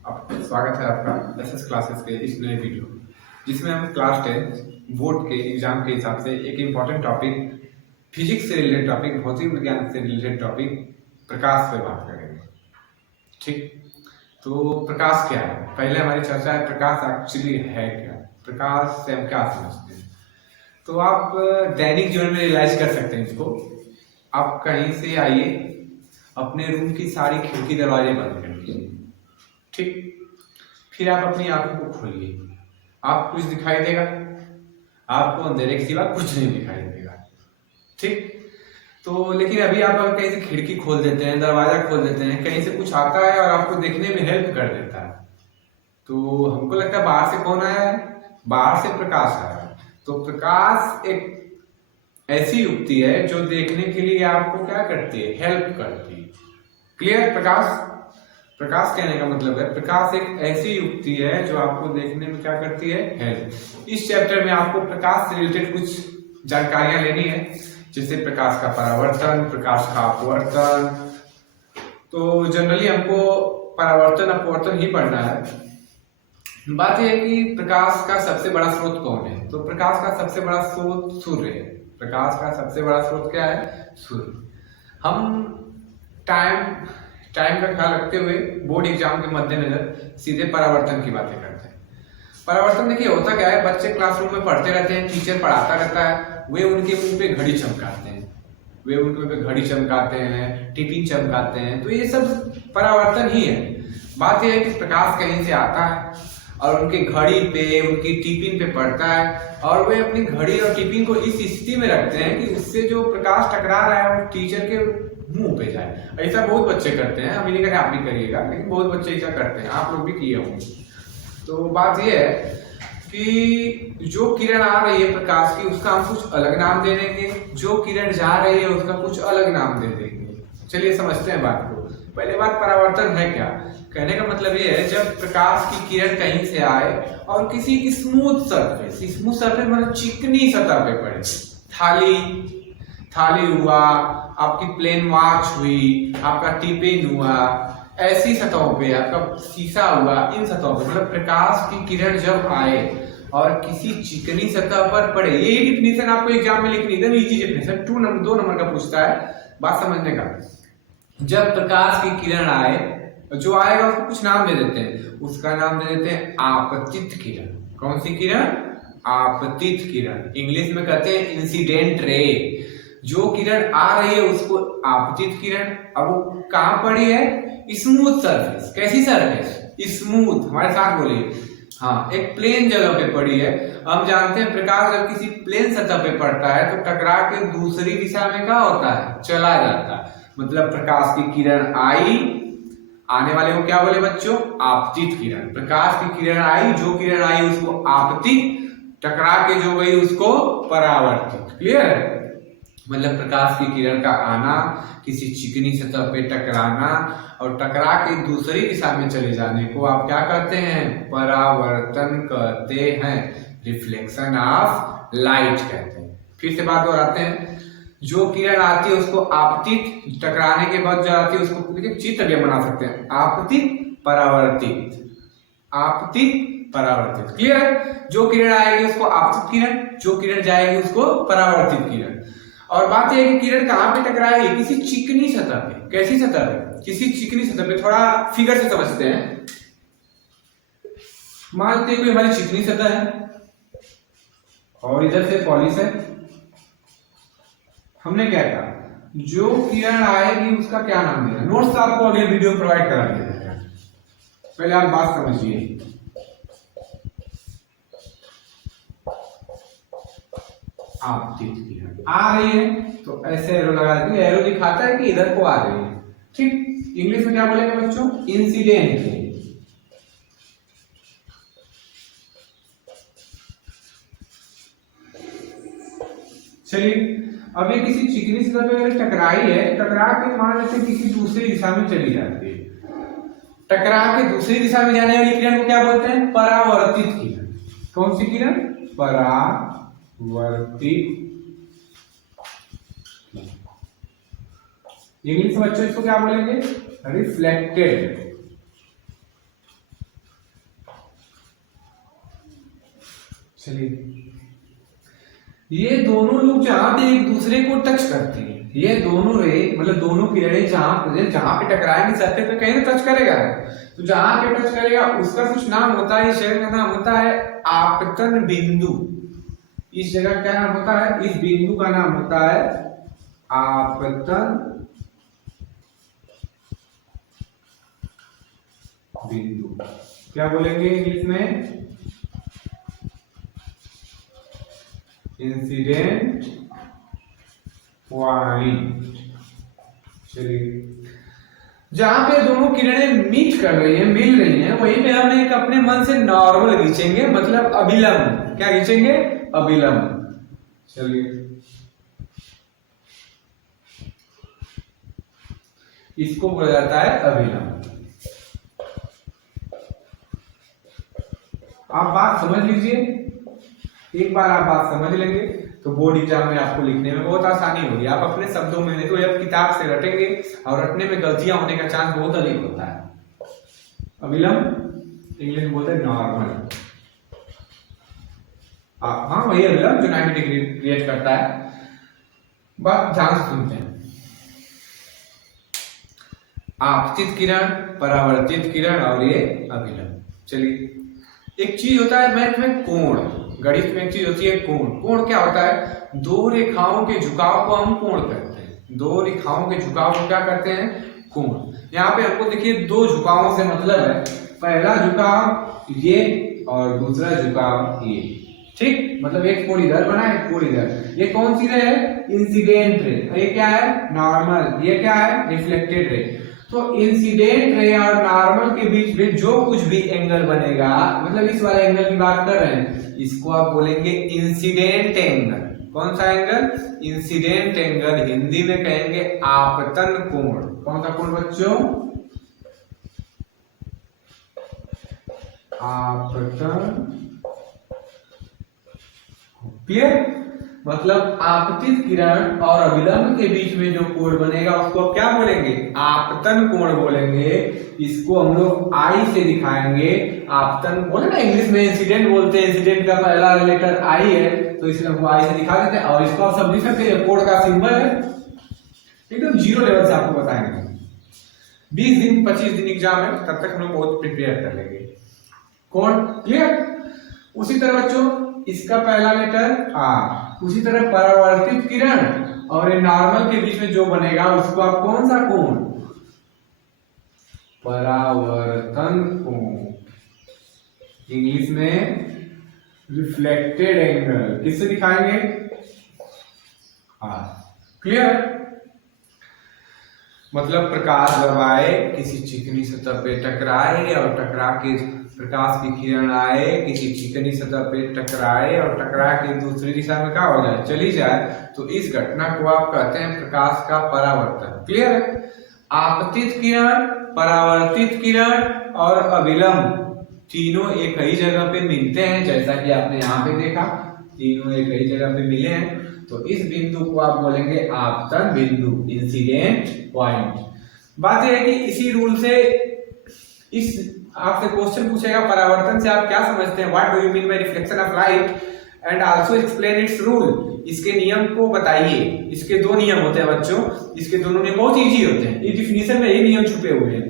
स्वागत है आपका एसएस क्लासेस के इस नए वीडियो जिसमें हम क्लास 10 बोर्ड के एग्जाम के हिसाब से एक इम्पॉर्टेंट टॉपिक फिजिक्स से रिलेटेड टॉपिक भौतिक विज्ञान से रिलेटेड टॉपिक प्रकाश पे बात करेंगे। ठीक, तो प्रकाश क्या है? पहले हमारी चर्चा है प्रकाश एक्चुअली है क्या, प्रकाश से हम क्या समझते हैं। तो आप दैनिक जीवन में रियलाइज कर सकते हैं इसको। आप कहीं से आइए, अपने रूम की सारी खिड़की दरवाजे बंद कर दीजिए। ठीक, फिर आप अपनी आंखों को खोलिए, आप कुछ दिखाई देगा? आपको अंधेरे के सिवा कुछ नहीं दिखाई देगा। ठीक, तो लेकिन अभी आप अगर कहीं से खिड़की खोल देते हैं, दरवाजा खोल देते हैं, कहीं से कुछ आता है और आपको देखने में हेल्प कर देता है, तो हमको लगता है बाहर से कौन आया है? बाहर से प्रकाश आया है। तो प्रकाश एक ऐसी युक्ति है जो देखने के लिए आपको क्या करती है? हेल्प करती है। क्लियर? प्रकाश कहने का मतलब है प्रकाश एक ऐसी युक्ति है जो आपको देखने में क्या करती है? हेल्प। इस चैप्टर में आपको प्रकाश से रिलेटेड कुछ जानकारियां लेनी है, जैसे प्रकाश का परावर्तन, प्रकाश का अपवर्तन। तो जनरली हमको परावर्तन अपवर्तन ही पढ़ना है। बात यह है कि प्रकाश का सबसे बड़ा स्रोत कौन है? तो प्रकाश का सबसे बड़ा स्रोत सूर्य है। प्रकाश का सबसे बड़ा स्रोत क्या है? सूर्य। हम टाइम का ख्याल रखते हुए बोर्ड एग्जाम के मद्देनजर सीधे परावर्तन की बातें करते हैं। परावर्तन देखिए होता क्या है, बच्चे क्लासरूम में पढ़ते रहते हैं, टीचर पढ़ाता रहता है, वे उनके मुंह पे घड़ी चमकाते हैं, टिफिन चमकाते हैं, तो ये सब परावर्तन ही है। बात यह है कि प्रकाश कहीं से आता है और उनके घड़ी पे, उनकी टिफिन पे पड़ता है और वे अपनी घड़ी और टिफिन को इस स्थिति में रखते हैं कि उससे जो प्रकाश टकरा रहा है वो टीचर के मुंह पे जाए। ऐसा बहुत बच्चे करते हैं, हम नहीं कह रहे आप भी करिएगा, लेकिन बहुत बच्चे ऐसा करते हैं, आप लोग भी किए होंगे। तो बात यह है कि जो किरण आ रही है प्रकाश की, उसका हम कुछ अलग नाम दे देंगे, जो किरण जा रही है उसका कुछ अलग नाम दे देंगे। चलिए समझते हैं बात को। पहले बात, परावर्तन है क्या? कहने का मतलब ये है जब प्रकाश की किरण कहीं से आए और किसी स्मूथ सरफेस मतलब चिकनी सतह पे पड़े, थाली हुआ, आपकी प्लेन वॉच हुई, आपका टिफिन हुआ, ऐसी सतहों पे, आपका शीशा हुआ, इन सतहों पे मतलब प्रकाश की किरण जब आए और किसी चिकनी सतह पर पड़े। यही डिफिनेशन आपको एग्जाम में लिखनी, एकदम इजी डिफिनेशन, 2 नंबर का पूछता है, बात समझने का। जब प्रकाश की किरण आए, जो आएगा उसको कुछ नाम दे देते हैं, उसका नाम दे देते हैं आपतित किरण। कौन सी किरण? आपतित किरण। इंग्लिश में कहते हैं इंसिडेंट रे। जो किरण आ रही है उसको आपतित किरण। अब वो कहां पड़ी है? Smooth surface. कैसी सरफेस? स्मूथ। हमारे साथ बोलिए। हाँ, एक प्लेन जगह पे पड़ी है। हम जानते हैं प्रकाश जब किसी प्लेन सतह पे पड़ता है तो टकरा के दूसरी दिशा में क्या होता है? चला जाता है। मतलब प्रकाश की किरण आई, आने वाले को क्या बोले बच्चों? आपतित किरण। प्रकाश की किरण आई, जो किरण आई उसको आपतित, टकरा के जो गई उसको परावर्तित। क्लियर है? मतलब प्रकाश की किरण का आना, किसी चिकनी सतह पे टकराना और टकरा के दूसरी दिशा में चले जाने को आप क्या कहते हैं? परावर्तन कहते हैं। रिफ्लेक्शन ऑफ लाइट कहते हैं। फिर से बात दोहराते हैं, जो किरण आती है उसको आपतित, टकराने के बाद जो आती है उसको देखिए चित्र भी बना सकते हैं, आपतित परावर्तित, आपतित परावर्तित। क्लियर है? जो किरण आएगी उसको आपतित किरण, जो किरण जाएगी उसको परावर्तित किरण। और बात यह है कि किरण कहां पे टकराएगी? किसी चिकनी सतह पे। कैसी सतह पे? किसी चिकनी सतह पे। थोड़ा फिगर से समझते हैं। मान लेते हैं कोई हमारी चिकनी सतह है और इधर से पॉलिश है। हमने क्या कहा? जो किरण आएगी उसका क्या नाम देना? नोट्स आपको अगले वीडियो प्रोवाइड करा दिया जाएगा, पहले आप बात समझिए। आपतित किरण आ रही है तो ऐसे एरो लगा देते हैं, एरो दिखाता है कि इधर को आ रही है। ठीक, इंग्लिश में क्या बोलेंगे बच्चों? Incident ray. चलिए, अब ये किसी चिकनी सतह पे अगर टकराई है, टकरा के मान लेते किसी दूसरी दिशा में चली जाती है। टकरा के दूसरी दिशा में जाने वाली किरण को क्या बोलते हैं? परावर्तित किरण। कौन सी किरण? परावर्तित। इंग्लिश में बच्चों इसको क्या बोलेंगे? रिफ्लेक्टेड। चलिए, ये दोनों लोग जहां पे एक दूसरे को टच करते हैं, ये दोनों रे मतलब दोनों किरणें जहां पे टकराएंगे सतह पे कहीं तो टच करेगा, तो जहां पे टच करेगा उसका कुछ नाम होता है, इस जगह का नाम होता है आपतन बिंदु। इस जगह का नाम होता है, इस बिंदु का नाम होता है आपतन बिंदु। क्या बोलेंगे इंग्लिश में? Incident point. चलिए, जहां पे दोनों किरणें मीट कर रही हैं, मिल रही हैं, वहीं पे हम एक अपने मन से नॉर्मल खींचेंगे, मतलब अभिलंब। क्या खींचेंगे? अभिलंब। चलिए, इसको बोला जाता है अभिलंब। आप बात समझ लीजिए, एक बार आप बात समझ लेंगे तो बोर्ड एग्जाम में आपको लिखने में बहुत आसानी होगी। आप अपने शब्दों में नहीं तो जब किताब से रटेंगे और रटने में गलतियां होने का चांस बहुत अधिक होता है। अभिलंब इंग्लिश में बोलते हैं नॉर्मल। हाँ, वही अभिलंब जो 90 डिग्री क्रिएट करता है। बात ध्यान से सुनते हैं। आपतित किरण, परावर्तित किरण और ये अभिलंब। चलिए, एक चीज होता है मैथ में कोण, गणित में एक चीज होती है कोण। कोण क्या होता है? दो रेखाओं के झुकाव को हम कोण कहते हैं। दो रेखाओं के झुकाव को क्या करते हैं? कोण। यहाँ पे हमको देखिए दो झुकावों से मतलब है, पहला झुकाव ये और दूसरा झुकाव ये। ठीक, मतलब एक कोण इधर बना, एक कोण इधर। ये कौन सी रे है? Incident ray. ये क्या है? नॉर्मल। ये क्या है? Reflected ray. तो इंसिडेंट रे और नॉर्मल के बीच में जो कुछ भी एंगल बनेगा, मतलब इस वाले एंगल की बात कर रहे हैं, इसको आप बोलेंगे इंसिडेंट एंगल। कौन सा एंगल? Incident angle. हिंदी में कहेंगे आपतन कोण। कौन सा कोण बच्चों? आपतन। क्लियर? मतलब आपतित किरण और अभिलंब के बीच में जो कोण बनेगा उसको क्या बोलेंगे? आपतन कोण बोलेंगे। इसको हम लोग आई से दिखाएंगे। आपतन बोले ना, इंग्लिश में इंसिडेंट बोलते हैं, इंसिडेंट का पहला लेटर आई है तो इसलिए हमको आई से दिखा देते हैं। और इसको आप समझ सकते हैं, कोण का सिंबल है, एकदम जीरो लेवल से आपको बताएंगे। 20 दिन 25 दिन एग्जाम है, तब तक हम लोग बहुत प्रिपेयर कर लेंगे। कोण क्लियर? उसी तरह बच्चों इसका पहला लेटर आ, उसी तरह परावर्तित किरण और ये नॉर्मल के बीच में जो बनेगा उसको आप कौन सा कोण? परावर्तन कोण। इंग्लिश में रिफ्लेक्टेड एंगल। किससे दिखाएंगे? क्लियर? मतलब प्रकाश जब आए, किसी चिकनी सतह पे टकराए और टकरा के प्रकाश की किरण आए, किसी चिकनी सतह पे टकराए और टकरा के दूसरी दिशा में क्या हो जाए? चली जाए, तो इस घटना को आप कहते हैं प्रकाश का परावर्तन। क्लियर है? आपतित किरण, परावर्तित किरण और अभिलंब तीनों एक ही जगह पे मिलते हैं, जैसा कि आपने यहाँ पे देखा, तीनों एक ही जगह पे मिले हैं। तो इस बिंदु को आप बोलेंगे आपतन बिंदु, इंसिडेंट पॉइंट। बात यह है कि इसी रूल से इस आपसे क्वेश्चन पूछेगा परावर्तन से आप क्या समझते हैं? What do you mean by reflection of light and also explain it's rule. इसके नियम को बताइए। इसके दो नियम होते हैं बच्चों, इसके दोनों नियम बहुत इजी होते हैं, ये डिफिनीशन में यही नियम छुपे हुए हैं।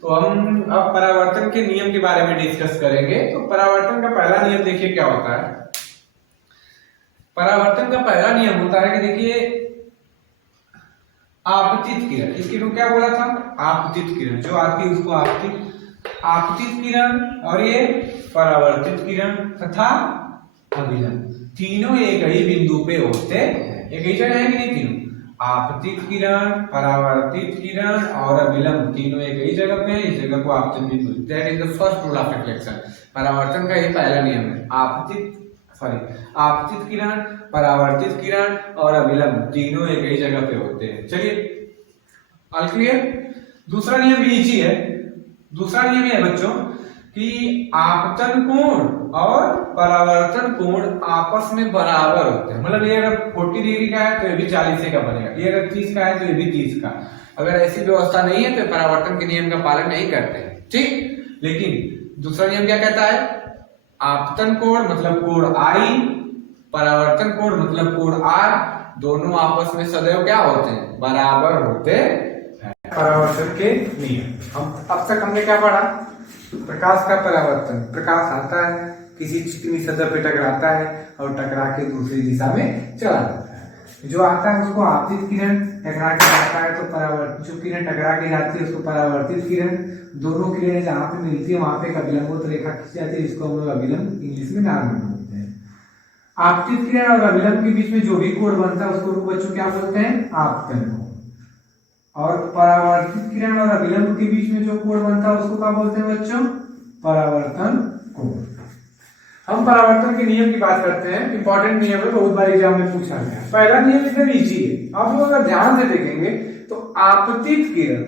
तो हम अब परावर्तन के नियम के बारे में डिस्कस करेंगे। तो परावर्तन का पहला नियम देखिए क्या होता है। परावर्तन का पहला नियम होता है कि देखिए आपतित किरण, इसके को क्या बोला था? आपतित किरण जो आती है उसको आपतित किरण और ये परावर्तित किरण तथा अभिलंब तीनों एक ही बिंदु पे होते हैं। एक ही जगह है कि नहीं? तीनों आपतित किरण, परावर्तित किरण और अभिलंब तीनों एक ही जगह पे है। इस जगह को आपतित बिंदु, that is the first rule of reflection. परावर्तन का ये पहला नियम है। आपतित किरण, परावर्तित किरण और अभिलंब तीनों एक ही जगह पे होते हैं। चलिए, ऑल क्लियर? दूसरा नियम भी इजी है। दूसरा नियम है बच्चों कि आपतन कोण और परावर्तन कोण आपस में बराबर होते हैं। मतलब ये अगर 40 डिग्री का है तो ये भी 40 का बनेगा, ये अगर 30 का है तो ये भी 30 का। अगर ऐसी व्यवस्था नहीं है तो परावर्तन के नियम का पालन नहीं करते हैं। ठीक, लेकिन दूसरा नियम क्या कहता है? आपतन कोण मतलब कोण आई, परावर्तन कोण मतलब कोण आर, दोनों आपस में सदैव क्या होते हैं, बराबर होते हैं। परावर्तन के नियम हम अब तक हमने क्या पढ़ा, प्रकाश का परावर्तन, प्रकाश आता है किसी चिकनी सतह पे टकराता है और टकरा के दूसरी दिशा में चला जाता है। जो आता है उसको आपतित किरण, टकरा के आता है तो परावर्तित, जो किरण टकरा के जाती है उसको परावर्तित किरण। दोनों किरणें जहाँ पे मिलती है वहां पे एक अभिलंबोत्तर रेखा खींची जाती है, जिसको हम लोग अभिलंब इंग्लिश में नॉर्मल बोलते हैं। आपतित किरण और अभिलंब के बीच में जो भी कोण बनता है उसको बच्चों क्या बोलते हैं, आपतन कोण। और परावर्तित किरण और अभिलंब के बीच में जो कोण बनता है उसको क्या बोलते हैं बच्चों, परावर्तन कोण। हम परावर्तन के नियम की बात करते हैं, इंपॉर्टेंट नियम है, बहुत बार एग्जाम में पूछा गया है। पहला नियम एकदम इजी है, आप लोग अगर ध्यान से देखेंगे तो आपतित किरण,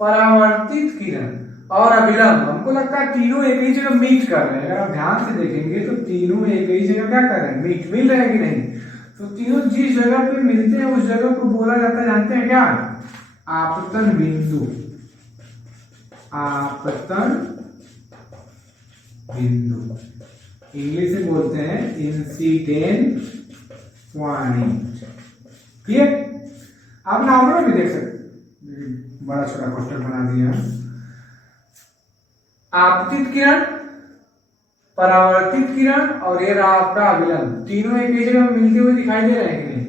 परावर्तित किरण और अभिलंब, हमको लगता है तीनों एक ही जगह मीट कर रहे हैं। अगर आप ध्यान से देखेंगे तो तीनों एक ही जगह क्या कर रहे हैं, मीट, मिल रहे हैं कि नहीं। तो तीनों जिस जगह पे मिलते हैं उस जगह को बोला जाता है, जानते हैं क्या, आपतन बिंदु। आपतन बिंदु इंग्लिश में बोलते हैं इंसिडेंट पॉइंट। क्लियर, आप नॉर्मल में भी देख सकते, बड़ा छोटा क्वेश्चन बना दिया। आपतित किरण, परावर्तित किरण और ये रहा आपका अभिलंब, तीनों एक ही जगह मिलते हुए दिखाई दे रहे हैं कि नहीं,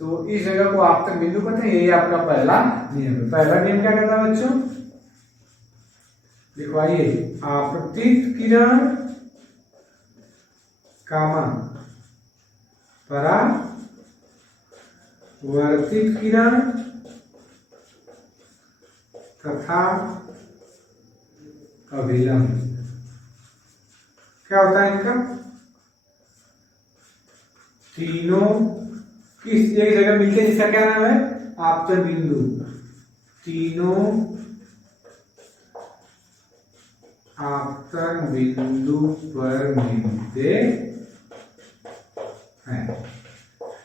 तो इस जगह को आपतन बिंदु कहते हैं। ये आपका पहला नियम है। पहला नियम क्या कहता है बच्चों, लिखवाइए, आपतित किरण कामा परावर्तित किरण तथा अभिलंब, क्या होता है इनका, तीनों किस एक जगह मिलते हैं, जिसका क्या नाम है, आपतन बिंदु। तीनों आपतन बिंदु पर मिलते हैं।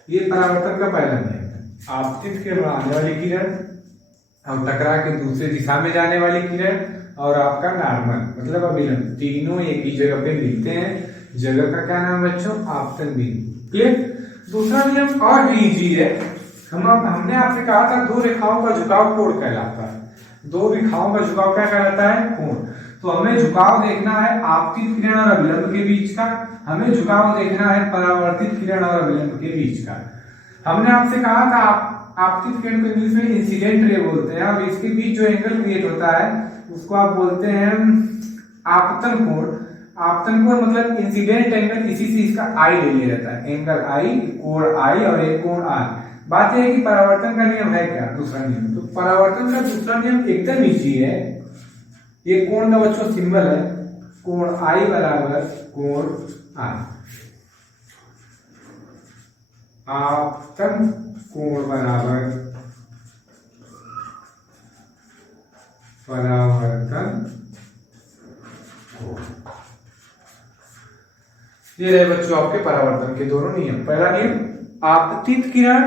ये परावर्तन का पहला नियम है। आपतित किरण आने वाली किरण और टकरा के दूसरी दिशा में जाने वाली किरण और आपका नॉर्मल मतलब अभिलंब, तीनों एक ही जगह पे मिलते हैं। जगह का क्या नाम है बच्चों, आपतन बिंदु। क्लियर। दूसरा नियम और भी इजी है। हमने आपसे कहा था दो रेखाओं का झुकाव कोण कहलाता है। दो रेखाओं का झुकाव क्या कहलाता है, कोण। तो हमें झुकाव देखना है आपतित किरण और अभिलंब के बीच का, हमें झुकाव देखना है परावर्तित किरण और अभिलंब के बीच का। हमने आपसे कहा था आपतित किरण को इंग्लिश में इंसिडेंट रे बोलते हैं और इसके बीच जो एंगल क्रिएट होता है उसको आप बोलते हैं आपतन कोण। आपतन कोण मतलब इंसिडेंट एंगल, इसी से इसका आई ले लिया जाता है, एंगल आई, कोण आई और एक कोण आर। बात यह है कि परावर्तन का नियम है क्या, दूसरा नियम। तो परावर्तन का दूसरा नियम एकदम इजी है। ये कोण का बच्चों सिंबल है, कोण आई बराबर कोण आर। आपतन कोण बराबर परावर्तन कोण। ये रहे बच्चों आपके परावर्तन के दोनों नियम। पहला नियम, आपतित किरण,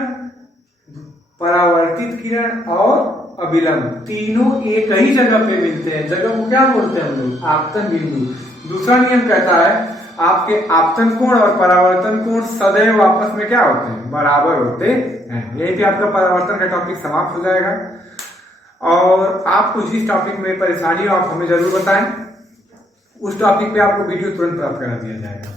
परावर्तित किरण और अभिलंब तीनों एक ही जगह पे मिलते हैं। जगह को क्या बोलते हैं हम लोग, आपतन बिंदु। दूसरा नियम कहता है आपके आपतन कोण और परावर्तन कोण सदैव आपस में क्या होते हैं, बराबर होते हैं। यही पे आपका परावर्तन का टॉपिक समाप्त हो जाएगा। और आपको जिस टॉपिक में परेशानी हो आप हमें जरूर बताएं, उस टॉपिक पे आपको वीडियो तुरंत प्राप्त करा दिया जाएगा।